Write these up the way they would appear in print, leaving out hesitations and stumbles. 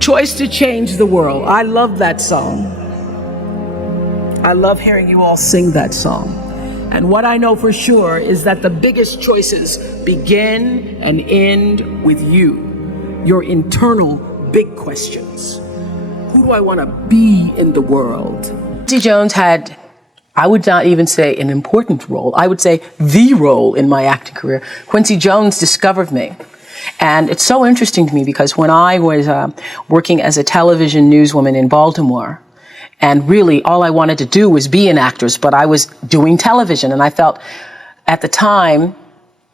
Choice to change the world. I love that song. I love hearing you all sing that song. And what I know for sure is that the biggest choices begin and end with you, your internal big questions. Who do I want to be in the world? Quincy Jones had, I would not even say an important role, I would say the role in my acting career. Quincy Jones discovered me. And it's so interesting to me because when I was working as a television newswoman in Baltimore, and really all I wanted to do was be an actress, but I was doing television, and I felt at the time,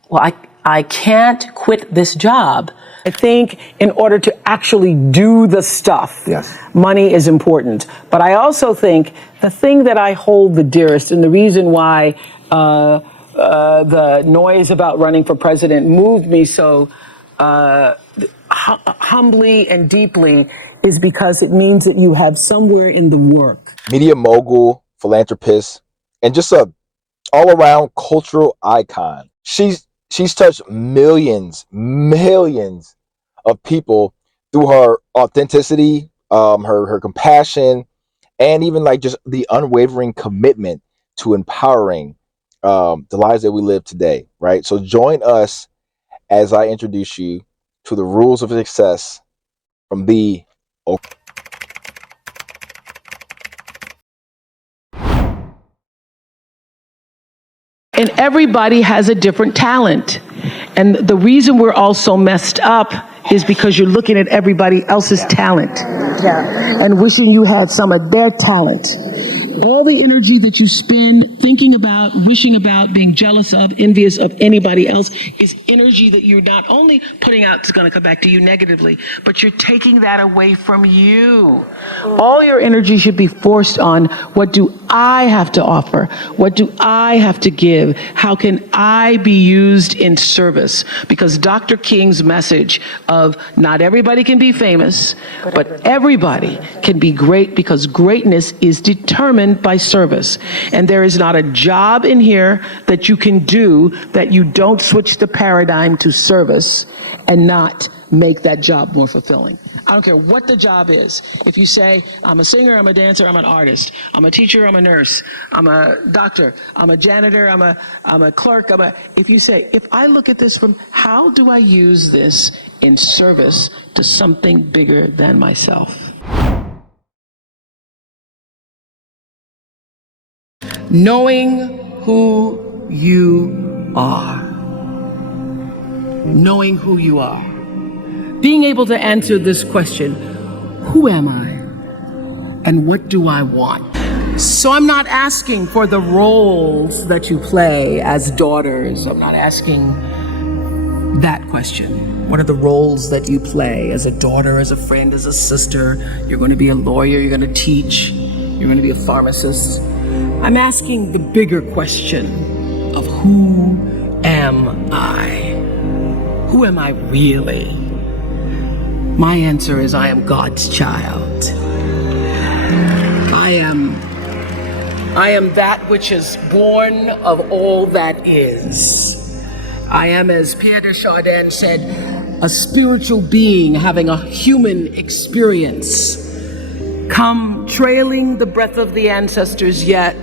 well, I can't quit this job. I think in order to actually do the stuff, yes, money is important. But I also think the thing that I hold the dearest, and the reason why the noise about running for president moved me so humbly and deeply, is because it means that you have somewhere in the work. Media mogul, philanthropist, and just a all-around cultural icon. She's touched millions of people through her authenticity, her compassion, and even like just the unwavering commitment to empowering the lives that we live today, right? So join us as I introduce you to the rules of success from the Oprah. And everybody has a different talent. And the reason we're all so messed up is because you're looking at everybody else's talent and wishing you had some of their talent. All the energy that you spend thinking about, wishing about, being jealous of, envious of anybody else is energy that you're not only putting out is going to come back to you negatively, but you're taking that away from you. All your energy should be forced on, what do I have to offer? What do I have to give? How can I be used in service? Because Dr. King's message of not everybody can be famous, but everybody can be great, because greatness is determined by service. And there is not a job in here that you can do that you don't switch the paradigm to service and not make that job more fulfilling. I don't care what the job is. If you say, I'm a singer, I'm a dancer, I'm an artist, I'm a teacher, I'm a nurse, I'm a doctor, I'm a janitor, I'm a clerk, if you say, if I look at this from, how do I use this in service to something bigger than myself? Knowing who you are. Knowing who you are. Being able to answer this question, who am I? And what do I want? So I'm not asking for the roles that you play as daughters. I'm not asking that question. What are the roles that you play as a daughter, as a friend, as a sister? You're going to be a lawyer, you're going to teach, you're going to be a pharmacist. I'm asking the bigger question of who am I? Who am I really? My answer is I am God's child. I am that which is born of all that is. I am, as Pierre de Chardin said, a spiritual being having a human experience. Come trailing the breath of the ancestors yet,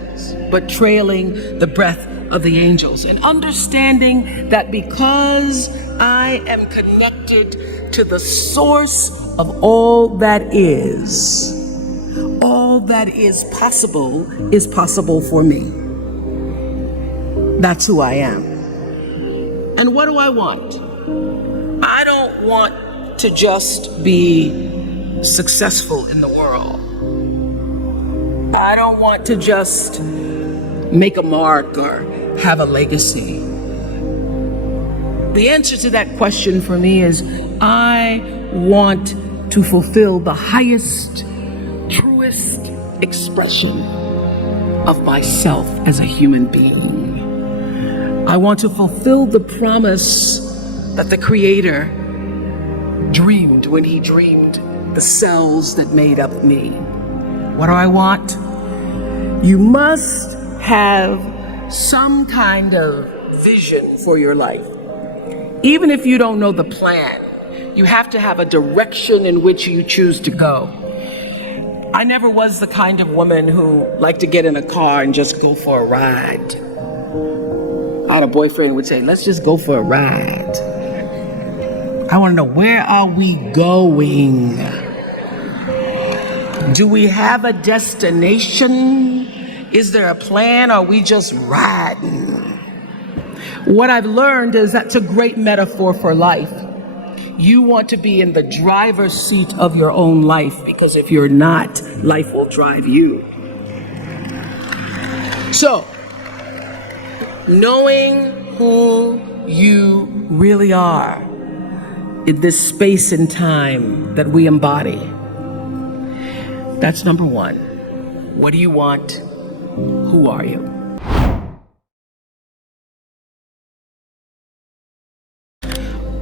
but trailing the breath of the angels. And understanding that because I am connected to the source of all that is possible for me. That's who I am. And what do I want? I don't want to just be successful in the world. I don't want to just make a mark or have a legacy. The answer to that question for me is I want to fulfill the highest, truest expression of myself as a human being. I want to fulfill the promise that the Creator dreamed when He dreamed the cells that made up me. What do I want? You must have some kind of vision for your life. Even if you don't know the plan, You have to have a direction in which you choose to go. I never was the kind of woman who liked to get in a car and just go for a ride. I had a boyfriend who would say, let's just go for a ride. I want to know, where are we going? Do we have a destination? Is there a plan? Or are we just riding? What I've learned is that's a great metaphor for life. You want to be in the driver's seat of your own life, because if you're not, life will drive you. So, knowing who you really are in this space and time that we embody, that's number one. What do you want? Who are you?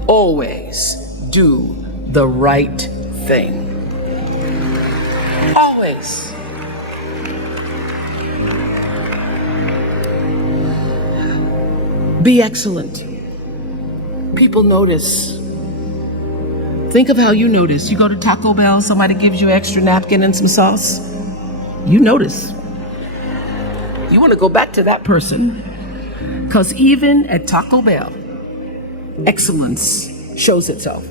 Always do the right thing. Always. Be excellent. People notice. Think of how you notice. You go to Taco Bell, somebody gives you an extra napkin and some sauce. You notice. You want to go back to that person. Because even at Taco Bell, excellence shows itself.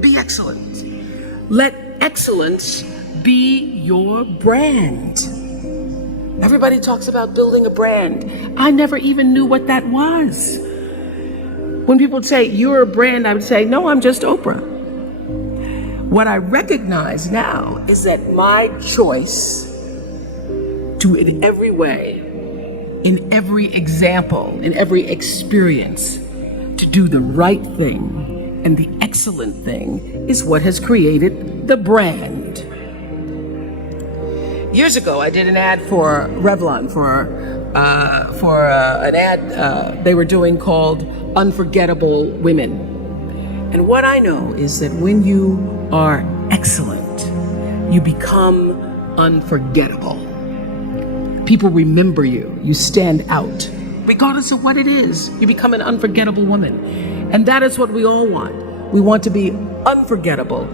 Be excellent. Let excellence be your brand. Everybody talks about building a brand. I never even knew what that was. When people would say, you're a brand, I would say, no, I'm just Oprah. What I recognize now is that my choice to, in every way, in every example, in every experience, to do the right thing and the excellent thing is what has created the brand. Years ago, I did an ad for Revlon for an ad they were doing called Unforgettable Women. And what I know is that when you are excellent, you become unforgettable. People remember you. You stand out. Regardless of what it is, you become an unforgettable woman. And that is what we all want. We want to be unforgettable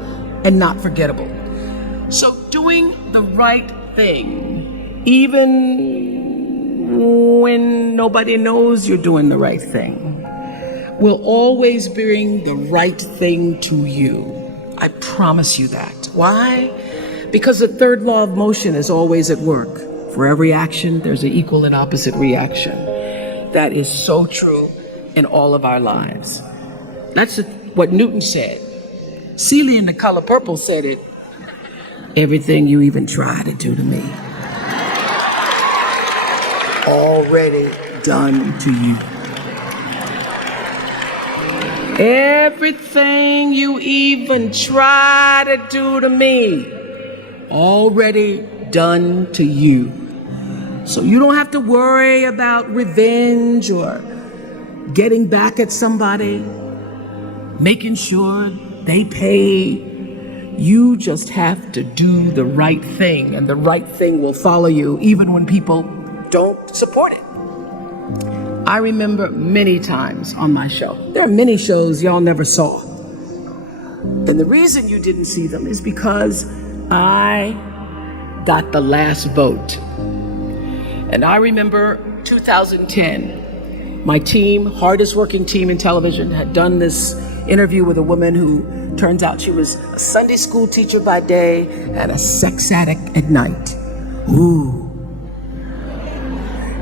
and not forgettable. So doing the right thing, even when nobody knows you're doing the right thing, will always bring the right thing to you. I promise you that. Why? Because the third law of motion is always at work. For every action, there's an equal and opposite reaction. That is so true in all of our lives. That's what Newton said. Celia in The Color Purple said it. Everything you even try to do to me, already done to you. Everything you even try to do to me, already done to you. So you don't have to worry about revenge or getting back at somebody, making sure they pay. You just have to do the right thing, and the right thing will follow you even when people don't support it. I remember many times on my show. There are many shows y'all never saw. And the reason you didn't see them is because I got the last vote. And I remember 2010, my team, hardest working team in television, had done this interview with a woman who turns out she was a Sunday school teacher by day and a sex addict at night. Ooh.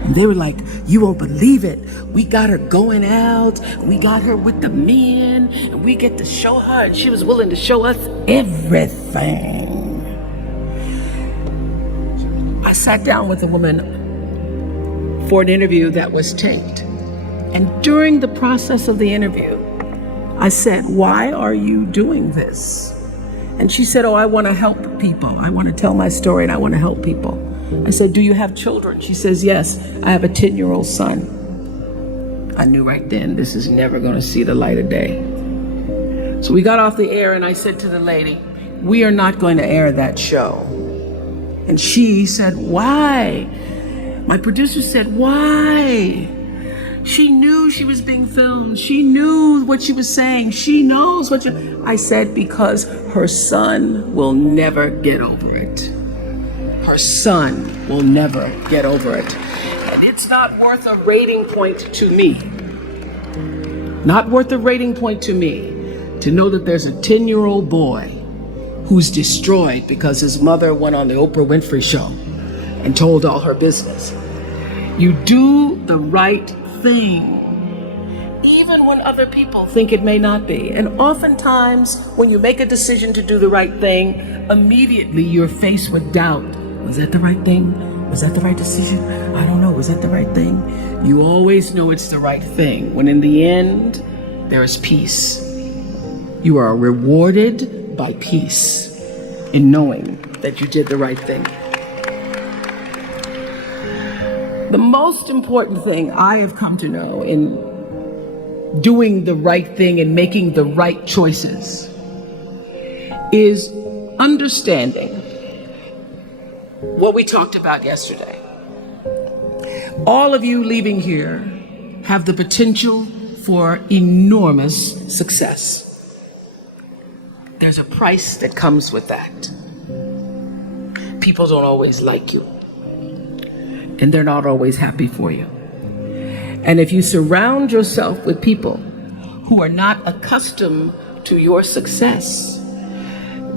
And they were like, you won't believe it. We got her going out. We got her with the men. And we get to show her. And she was willing to show us everything. I sat down with a woman for an interview that was taped. And during the process of the interview, I said, why are you doing this? And she said, oh, I want to help people. I want to tell my story and I want to help people. I said, do you have children? She says, yes, I have a 10-year-old son. I knew right then this is never going to see the light of day. So we got off the air and I said to the lady, we are not going to air that show. And she said, why? My producer said, why? She knew she was being filmed. She knew what she was saying. She knows what I said, because her son will never get over it. Her son will never get over it. And it's not worth a rating point to me. Not worth a rating point to me to know that there's a 10-year-old boy who's destroyed because his mother went on the Oprah Winfrey show and told all her business. You do the right thing, even when other people think it may not be. And oftentimes, when you make a decision to do the right thing, immediately you're faced with doubt. Was that the right thing? Was that the right decision? I don't know. Was that the right thing? You always know it's the right thing, when in the end, there is peace. You are rewarded by peace in knowing that you did the right thing. The most important thing I have come to know in doing the right thing and making the right choices is understanding what we talked about yesterday. All of you leaving here have the potential for enormous success. There's a price that comes with that. People don't always like you, and they're not always happy for you. And if you surround yourself with people who are not accustomed to your success,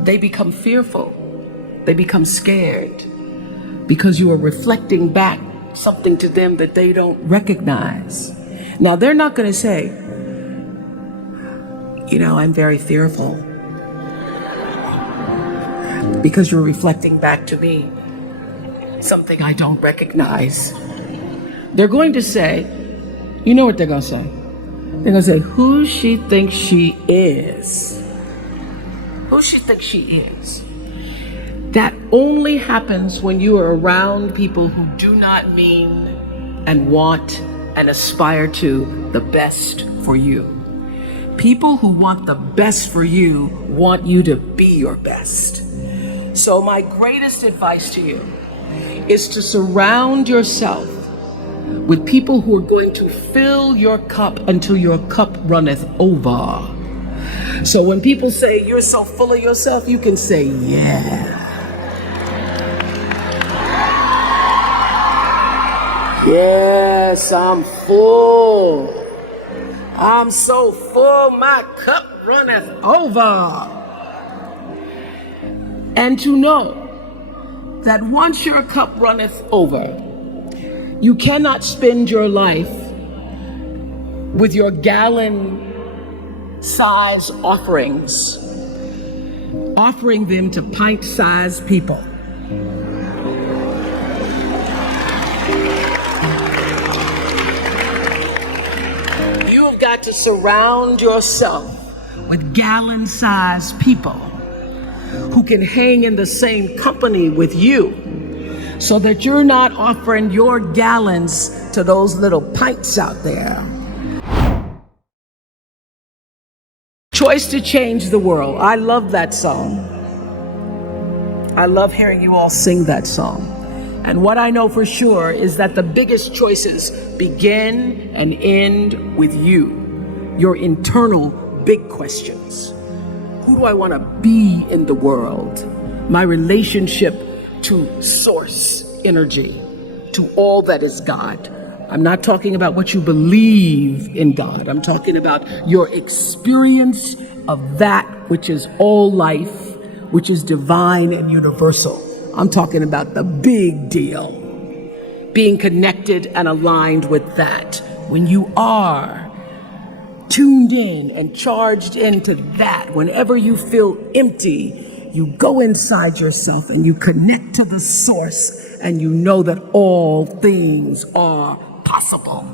they become fearful. They become scared because you are reflecting back something to them that they don't recognize. Now, they're not going to say, you know, I'm very fearful, because you're reflecting back to me something I don't recognize. They're going to say, you know what they're going to say? They're going to say, who she thinks she is. Who she thinks she is. That only happens when you are around people who do not mean and want and aspire to the best for you. People who want the best for you want you to be your best. So my greatest advice to you is to surround yourself with people who are going to fill your cup until your cup runneth over. So when people say you're so full of yourself, you can say, yeah. Yes, I'm full. I'm so full, my cup runneth over. And to know that once your cup runneth over, you cannot spend your life with your gallon-size offerings, offering them to pint-sized people. You have got to surround yourself with gallon-sized people who can hang in the same company with you, so that you're not offering your gallons to those little pints out there. Choice to change the world. I love that song. I love hearing you all sing that song. And what I know for sure is that the biggest choices begin and end with you, your internal big questions. Who do I want to be in the world? My relationship to source energy, to all that is God. I'm not talking about what you believe in God. I'm talking about your experience of that which is all life, which is divine and universal. I'm talking about the big deal. Being connected and aligned with that. When you are tuned in and charged into that, whenever you feel empty, you go inside yourself and you connect to the source, and you know that all things are possible.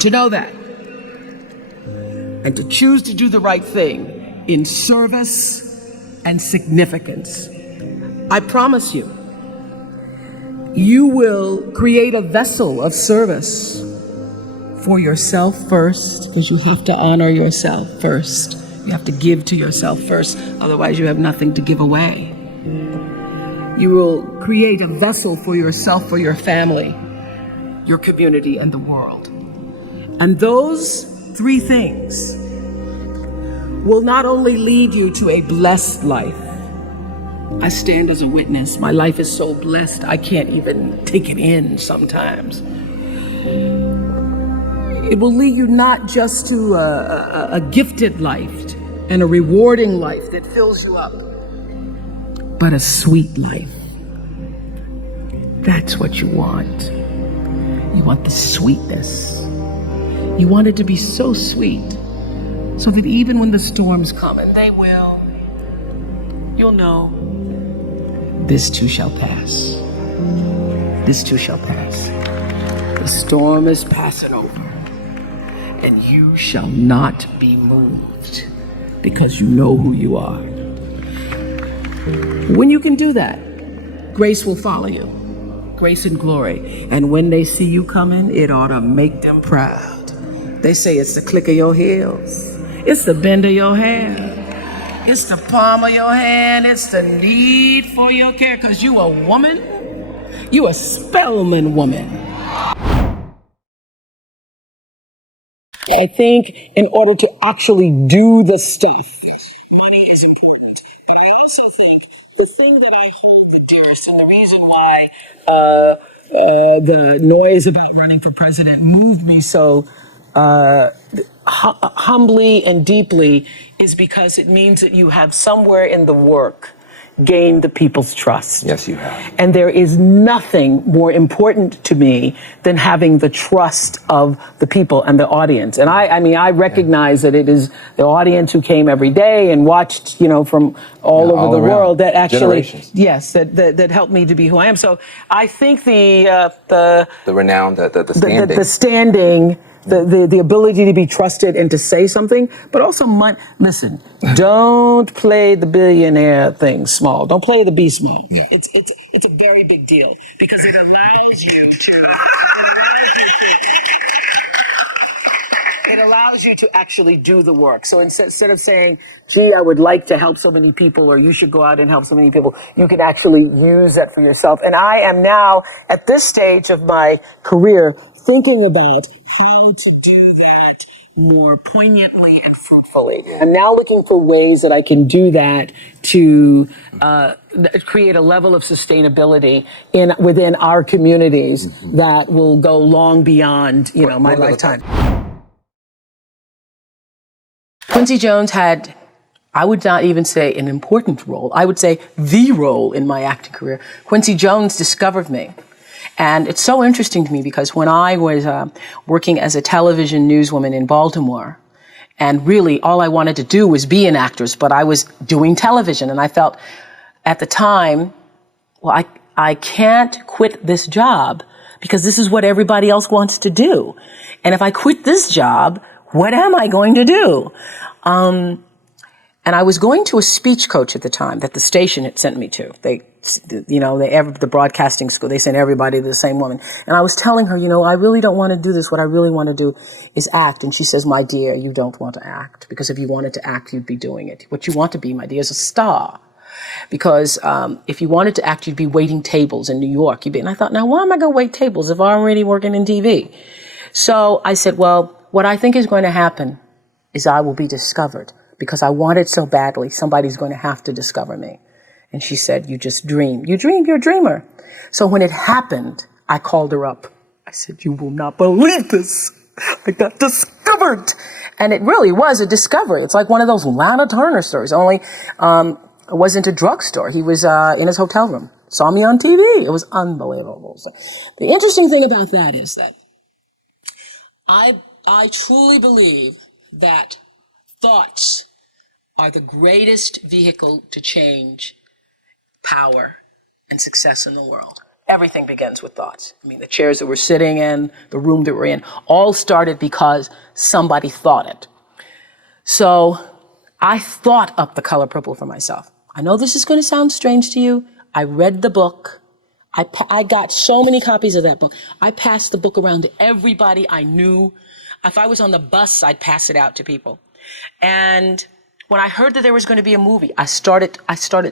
To know that, and to choose to do the right thing in service and significance, I promise you, you will create a vessel of service for yourself first, because you have to honor yourself first. You have to give to yourself first, otherwise you have nothing to give away. You will create a vessel for yourself, for your family, your community, and the world. And those three things will not only lead you to a blessed life. I stand as a witness. My life is so blessed, I can't even take it in sometimes. It will lead you not just to a gifted life and a rewarding life that fills you up, but a sweet life. That's what you want. You want the sweetness. You want it to be so sweet, so that even when the storms come, and they will, you'll know, this too shall pass. This too shall pass. The storm is passing over, and you shall not be moved, because you know who you are. When you can do that, grace will follow you. Grace and glory. And when they see you coming, it ought to make them proud. They say it's the click of your heels. It's the bend of your hand. It's the palm of your hand. It's the need for your care. Because you a woman. You a Spelman woman. I think in order to actually do the stuff, money is important. But I also think the thing that I hold the dearest, and the reason why the noise about running for president moved me so humbly and deeply, is because it means that you have somewhere in the work gained the people's trust. Yes, you have. And there is nothing more important to me than having the trust of the people and the audience. And I mean, I recognize that it is the audience who came every day and watched, from all over the world that actually, yes, that helped me to be who I am. So I think the renown, the standing. The standing, the ability to be trusted and to say something, but also listen, don't play the billionaire thing small. Don't play the be small. Yeah. It's a very big deal, because it allows you to actually do the work. So instead of saying, gee, I would like to help so many people, or you should go out and help so many people, you can actually use that for yourself. And I am now at this stage of my career thinking about how to do that more poignantly and fruitfully. I'm now looking for ways that I can do that to create a level of sustainability within our communities that will go long beyond, my lifetime. Quincy Jones had, I would not even say an important role, I would say the role in my acting career. Quincy Jones discovered me. And it's so interesting to me because when I was working as a television newswoman in Baltimore, and really all I wanted to do was be an actress, but I was doing television, and I felt at the time, well, I can't quit this job because this is what everybody else wants to do. And if I quit this job, what am I going to do? And I was going to a speech coach at the time that the station had sent me to. The broadcasting school, they sent everybody to the same woman. And I was telling her, I really don't want to do this. What I really want to do is act. And she says, my dear, you don't want to act, because if you wanted to act, you'd be doing it. What you want to be, my dear, is a star. Because if you wanted to act, you'd be waiting tables in New York. And I thought, now why am I going to wait tables if I'm already working in TV? So I said, well, what I think is going to happen is I will be discovered, because I want it so badly. Somebody's going to have to discover me. And she said, you just dream. You dream, you're a dreamer. So when it happened, I called her up. I said, you will not believe this. I got discovered. And it really was a discovery. It's like one of those Lana Turner stories, only it wasn't a drugstore. He was in his hotel room, saw me on TV. It was unbelievable. So the interesting thing about that is that I truly believe that thoughts are the greatest vehicle to change power and success in the world. Everything begins with thoughts. I mean, the chairs that we're sitting in, the room that we're in, all started because somebody thought it. So I thought up The Color Purple for myself. I know this is going to sound strange to you. I read the book. I got so many copies of that book. I passed the book around to everybody I knew. If I was on the bus, I'd pass it out to people. And When I heard that there was going to be a movie, I started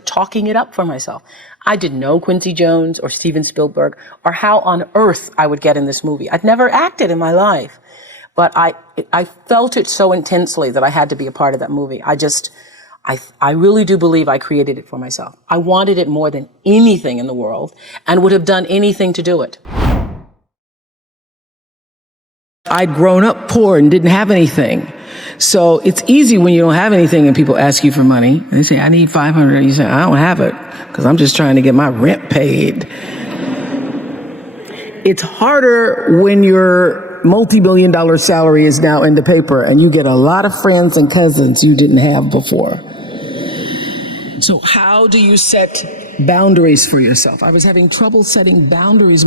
talking it up for myself. I didn't know Quincy Jones or Steven Spielberg or how on earth I would get in this movie. I'd never acted in my life, but I felt it so intensely that I had to be a part of that movie. I really do believe I created it for myself. I wanted it more than anything in the world and would have done anything to do it. I'd grown up poor and didn't have anything. So it's easy when you don't have anything and people ask you for money. And they say, I need $500. You say, I don't have it because I'm just trying to get my rent paid. It's harder when your multi-million-dollar salary is now in the paper and you get a lot of friends and cousins you didn't have before. So how do you set boundaries for yourself? I was having trouble setting boundaries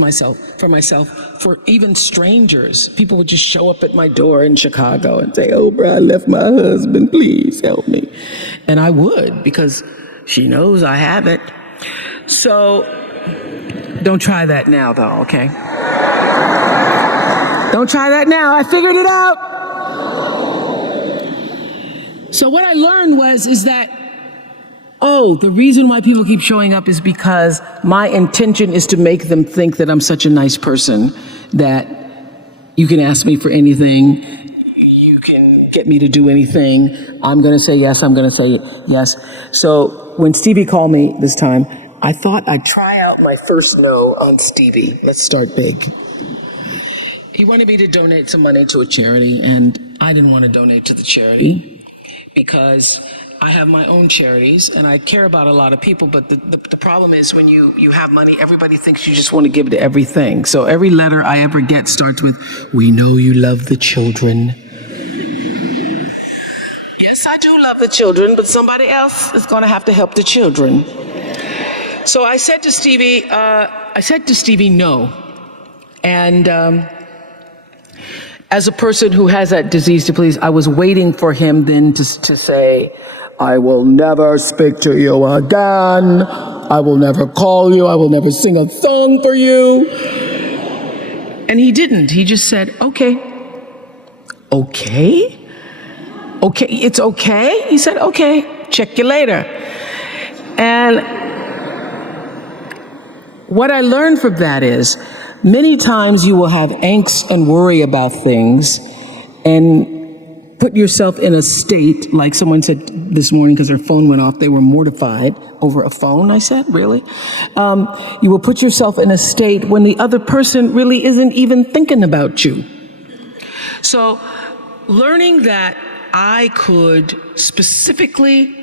for myself for even strangers. People would just show up at my door in Chicago and say, Oprah, I left my husband, please help me. And I would, because she knows I have it. So don't try that now though, okay? Don't try that now, I figured it out. So what I learned is that the reason why people keep showing up is because my intention is to make them think that I'm such a nice person that you can ask me for anything, you can get me to do anything, I'm going to say yes, I'm going to say yes. So when Stevie called me this time, I thought I'd try out my first no on Stevie. Let's start big. He wanted me to donate some money to a charity, and I didn't want to donate to the charity because I have my own charities and I care about a lot of people, but the problem is when you have money, everybody thinks you just want to give to everything. So every letter I ever get starts with, we know you love the children. Yes, I do love the children, but somebody else is going to have to help the children. So I said to Stevie, no. And as a person who has that disease to please, I was waiting for him then to say, I will never speak to you again. I will never call you. I will never sing a song for you. And he didn't. He just said, okay. Okay? Okay, it's okay? He said, okay, check you later. And what I learned from that is, many times you will have angst and worry about things and put yourself in a state, like someone said this morning because their phone went off, they were mortified over a phone, I said, really? You will put yourself in a state when the other person really isn't even thinking about you. So learning that I could specifically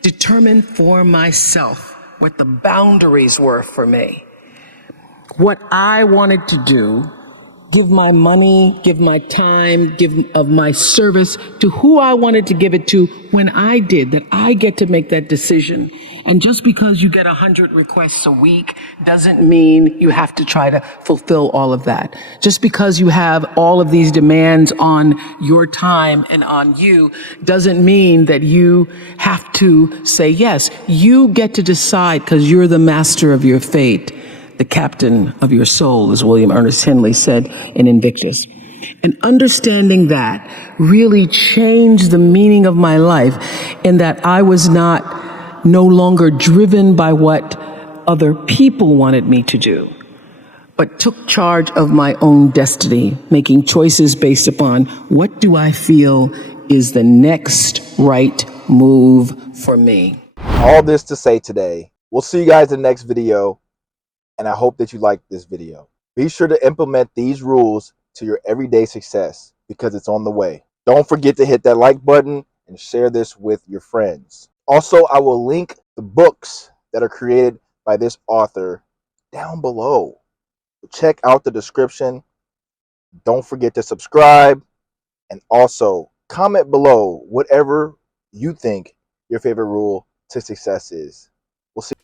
determine for myself what the boundaries were for me, what I wanted to do, give my money, give my time, give of my service to who I wanted to give it to when I did, that I get to make that decision. And just because you get 100 requests a week doesn't mean you have to try to fulfill all of that. Just because you have all of these demands on your time and on you doesn't mean that you have to say yes. You get to decide because you're the master of your fate. The captain of your soul, as William Ernest Henley said in Invictus. And understanding that really changed the meaning of my life in that I was no longer driven by what other people wanted me to do, but took charge of my own destiny, making choices based upon what do I feel is the next right move for me. All this to say today, we'll see you guys in the next video. And I hope that you liked this video. Be sure to implement these rules to your everyday success because it's on the way. Don't forget to hit that like button and share this with your friends. Also, I will link the books that are created by this author down below. Check out the description. Don't forget to subscribe and also comment below whatever you think your favorite rule to success is. We'll see.